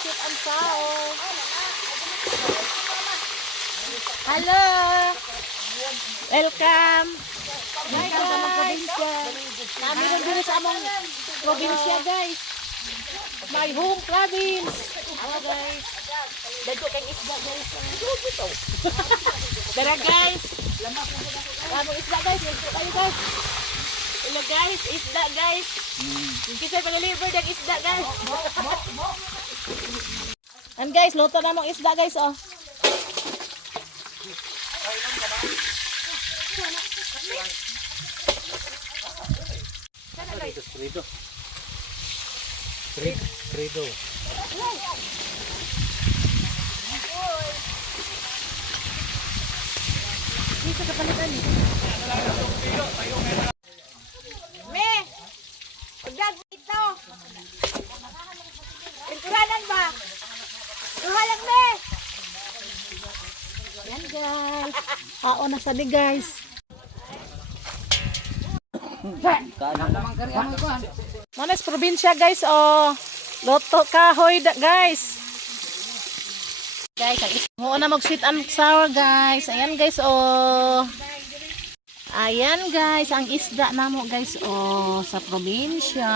sweet and sour. Hello! Welcome! Welcome sa mga probinsya. Kami rin dito sa among probinsya, guys. My home province. Hello, guys. Dito kang isda, guys. Tara, guys. Lamang isda, guys. Ito kayo, guys. Hello, guys. Isda, guys. Kasi pag-deliver ng isda, guys. And guys, luto na mong isda, guys, oh. Credo. Credo. Dito ka palitan. Me! Pagdag dito! Pinturanan ba? Duhalang me! Yan guys. Na sabi guys. Manas probinsya guys, oh. Loto kahoy guys. Guys, mo na mag sweet and sour guys. Ayan guys, oh. Ayan guys, ang isda namo guys, oh, sa probinsya.